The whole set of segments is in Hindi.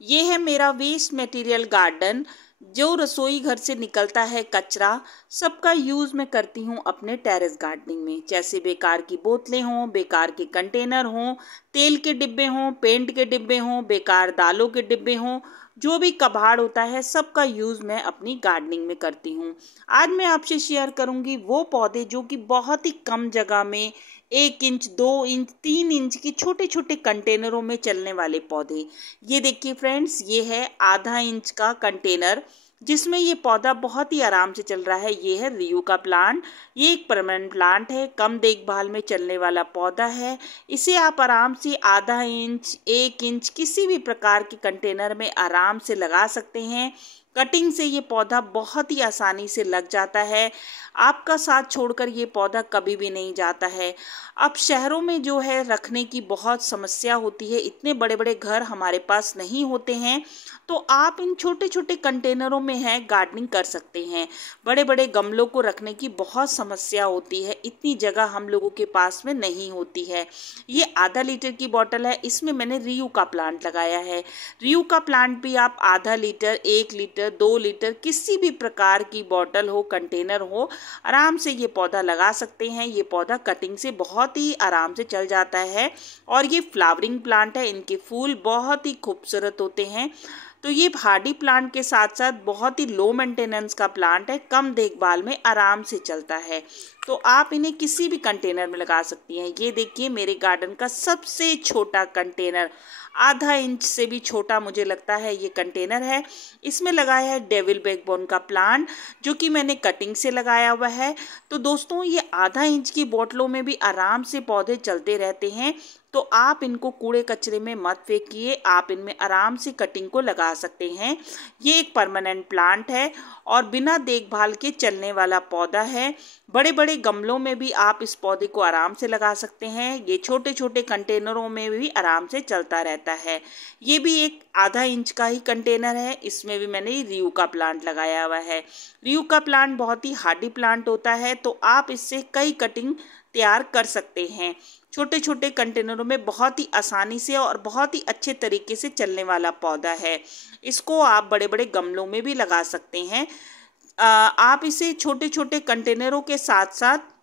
ये है मेरा वेस्ट मटेरियल गार्डन। जो रसोई घर से निकलता है कचरा, सबका यूज़ मैं करती हूँ अपने टेरेस गार्डनिंग में। जैसे बेकार की बोतलें हों, बेकार के कंटेनर हों, तेल के डिब्बे हों, पेंट के डिब्बे हों, बेकार दालों के डिब्बे हों, जो भी कबाड़ होता है सबका यूज़ मैं अपनी गार्डनिंग में करती हूँ। आज मैं आपसे शेयर करूँगी वो पौधे जो कि बहुत ही कम जगह में 1 इंच, 2 इंच, 3 इंच की छोटे छोटे कंटेनरों में चलने वाले पौधे। ये देखिए फ्रेंड्स, ये है आधा इंच का कंटेनर जिसमें ये पौधा बहुत ही आराम से चल रहा है। ये है रियू का प्लांट। ये एक परमानेंट प्लांट है, कम देखभाल में चलने वाला पौधा है। इसे आप आराम से आधा इंच, 1 इंच किसी भी प्रकार के कंटेनर में आराम से लगा सकते हैं। कटिंग से ये पौधा बहुत ही आसानी से लग जाता है। आपका साथ छोड़कर ये पौधा कभी भी नहीं जाता है। अब शहरों में जो है रखने की बहुत समस्या होती है, इतने बड़े बड़े घर हमारे पास नहीं होते हैं, तो आप इन छोटे छोटे कंटेनरों में है गार्डनिंग कर सकते हैं। बड़े बड़े गमलों को रखने की बहुत समस्या होती है, इतनी जगह हम लोगों के पास में नहीं होती है। ये आधा लीटर की बोतल है, इसमें मैंने रियू का प्लांट लगाया है। रियू का प्लांट भी आप आधा लीटर, 1 लीटर, 2 लीटर किसी भी प्रकार की बोतल हो, कंटेनर हो, आराम से ये पौधा लगा सकते हैं। ये पौधा कटिंग से बहुत ही आराम से चल जाता है और ये फ्लावरिंग प्लांट है। इनके फूल बहुत ही खूबसूरत होते हैं। तो ये हार्डी प्लांट के साथ साथ बहुत ही लो मेंटेनेंस का प्लांट है, कम देखभाल में आराम से चलता है। तो आप इन्हें किसी भी कंटेनर में लगा सकती हैं। ये देखिए मेरे गार्डन का सबसे छोटा कंटेनर, आधा इंच से भी छोटा मुझे लगता है ये कंटेनर है। इसमें लगाया है डेविल बैकबोन का प्लांट, जो कि मैंने कटिंग से लगाया हुआ है। तो दोस्तों, ये आधा इंच की बोतलों में भी आराम से पौधे चलते रहते हैं। तो आप इनको कूड़े कचरे में मत फेंकिए, आप इनमें आराम से कटिंग को लगा सकते हैं। ये एक परमानेंट प्लांट है और बिना देखभाल के चलने वाला पौधा है। बड़े बड़े गमलों में भी आप इस पौधे को आराम से लगा सकते हैं। ये छोटे छोटे कंटेनरों में भी आराम से चलता रहता है। ये भी एक आधा इंच का ही कंटेनर है, इसमें भी मैंने रियू का प्लांट लगाया हुआ है। रियू का प्लांट बहुत ही हार्डी प्लांट होता है, तो आप इससे कई कटिंग तैयार कर सकते हैं। छोटे छोटे कंटेनरों में बहुत ही आसानी से और बहुत ही अच्छे तरीके से चलने वाला पौधा है। इसको आप बड़े बड़े गमलों में भी लगा सकते हैं। आप इसे छोटे छोटे कंटेनरों के साथ साथ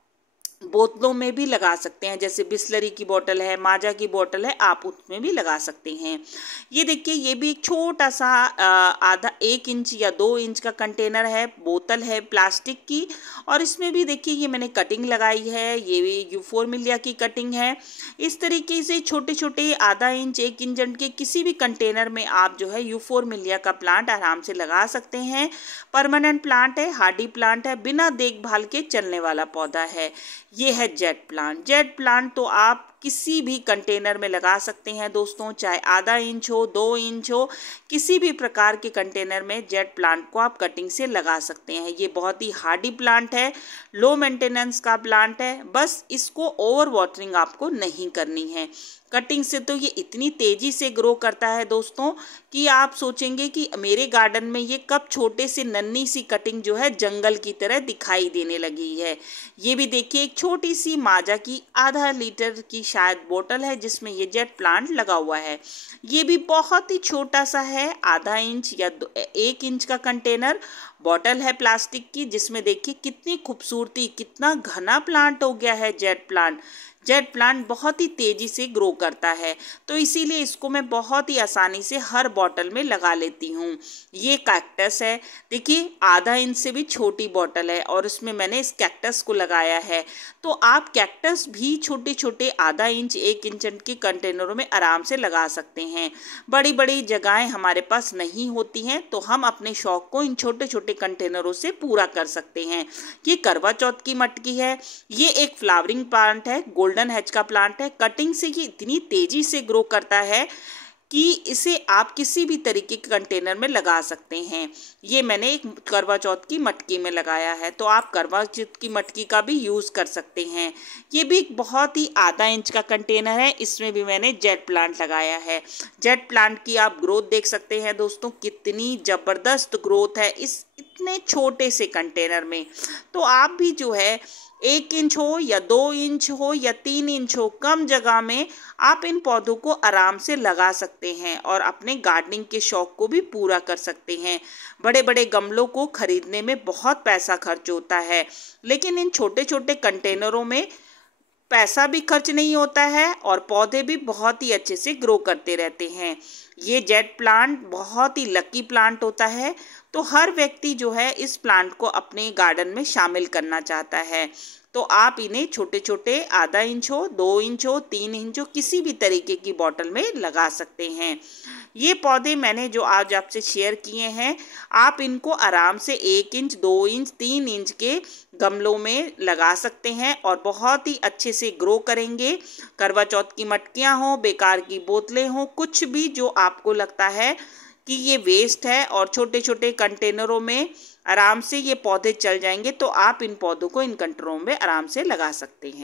बोतलों में भी लगा सकते हैं। जैसे बिस्लरी की बोतल है, माजा की बोतल है, आप उसमें भी लगा सकते हैं। ये देखिए, ये भी एक छोटा सा आधा 1 इंच या 2 इंच का कंटेनर है, बोतल है प्लास्टिक की। और इसमें भी देखिए ये मैंने कटिंग लगाई है, ये भी यूफोर्मिलिया की कटिंग है। इस तरीके से छोटे छोटे आधा इंच, 1 इंच के किसी भी कंटेनर में आप जो है यूफोर्मिलिया का प्लांट आराम से लगा सकते हैं। परमानेंट प्लांट है, हार्डी प्लांट है, बिना देखभाल के चलने वाला पौधा है। ये है जेट प्लांट। जेट प्लांट तो आप किसी भी कंटेनर में लगा सकते हैं दोस्तों, चाहे आधा इंच हो, 2 इंच हो, किसी भी प्रकार के कंटेनर में जेट प्लांट को आप कटिंग से लगा सकते हैं। ये बहुत ही हार्डी प्लांट है, लो मेंटेनेंस का प्लांट है। बस इसको ओवर वाटरिंग आपको नहीं करनी है। कटिंग से तो ये इतनी तेजी से ग्रो करता है दोस्तों कि आप सोचेंगे कि मेरे गार्डन में ये कब छोटे से नन्ही सी कटिंग जो है जंगल की तरह दिखाई देने लगी है। ये भी देखिए एक छोटी सी माजा की आधा लीटर की शायद बोतल है जिसमें ये जेट प्लांट लगा हुआ है। ये भी बहुत ही छोटा सा है, आधा इंच या 1 इंच का कंटेनर बॉटल है प्लास्टिक की, जिसमें देखिए कितनी खूबसूरती, कितना घना प्लांट हो गया है जेट प्लांट। जेट प्लांट बहुत ही तेजी से ग्रो करता है, तो इसीलिए इसको मैं बहुत ही आसानी से हर बॉटल में लगा लेती हूँ। ये कैक्टस है, देखिए आधा इंच से भी छोटी बॉटल है और उसमें मैंने इस कैक्टस को लगाया है। तो आप कैक्टस भी छोटे छोटे आधा इंच, 1 इंच के कंटेनरों में आराम से लगा सकते हैं। बड़ी बड़ी जगहें हमारे पास नहीं होती हैं, तो हम अपने शौक को इन छोटे छोटे कंटेनरों से पूरा कर सकते हैं। ये करवा चौथ की मटकी है। ये एक फ्लावरिंग प्लांट है, गोल्डन हेज का प्लांट है। कटिंग से ये इतनी तेजी से ग्रो करता है कि इसे आप किसी भी तरीके के कंटेनर में लगा सकते हैं। ये मैंने एक करवा चौथ की मटकी में लगाया है, तो आप करवा चौथ की मटकी का भी यूज़ कर सकते हैं। ये भी एक बहुत ही आधा इंच का कंटेनर है, इसमें भी मैंने जेट प्लांट लगाया है। जेट प्लांट की आप ग्रोथ देख सकते हैं दोस्तों, कितनी ज़बरदस्त ग्रोथ है। इस इतने छोटे से कंटेनर में। तो आप भी जो है 1 इंच हो या 2 इंच हो या 3 इंच हो, कम जगह में आप इन पौधों को आराम से लगा सकते हैं और अपने गार्डनिंग के शौक को भी पूरा कर सकते हैं। बड़े बड़े गमलों को खरीदने में बहुत पैसा खर्च होता है, लेकिन इन छोटे छोटे कंटेनरों में पैसा भी खर्च नहीं होता है और पौधे भी बहुत ही अच्छे से ग्रो करते रहते हैं। ये जेट प्लांट बहुत ही लकी प्लांट होता है, तो हर व्यक्ति जो है इस प्लांट को अपने गार्डन में शामिल करना चाहता है। तो आप इन्हें छोटे छोटे आधा इंच हो, 2 इंच हो, 3 इंच हो, किसी भी तरीके की बॉटल में लगा सकते हैं। ये पौधे मैंने जो आज आपसे शेयर किए हैं, आप इनको आराम से 1 इंच, 2 इंच, 3 इंच के गमलों में लगा सकते हैं और बहुत ही अच्छे से ग्रो करेंगे। करवा चौथ की मटकियाँ हों, बेकार की बोतलें हों, कुछ भी जो आपको लगता है कि ये वेस्ट है और छोटे छोटे कंटेनरों में आराम से ये पौधे चल जाएंगे, तो आप इन पौधों को इन कंटेनरों में आराम से लगा सकते हैं।